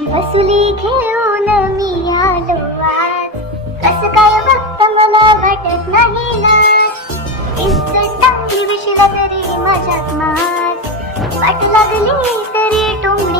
बसली घेऊन मी आलो आज, कसं काय फक्त मला वाटत नाही ना. इज्जत टाकली विषला तरी माझ्यात मात, वाट लागली तरी टोमली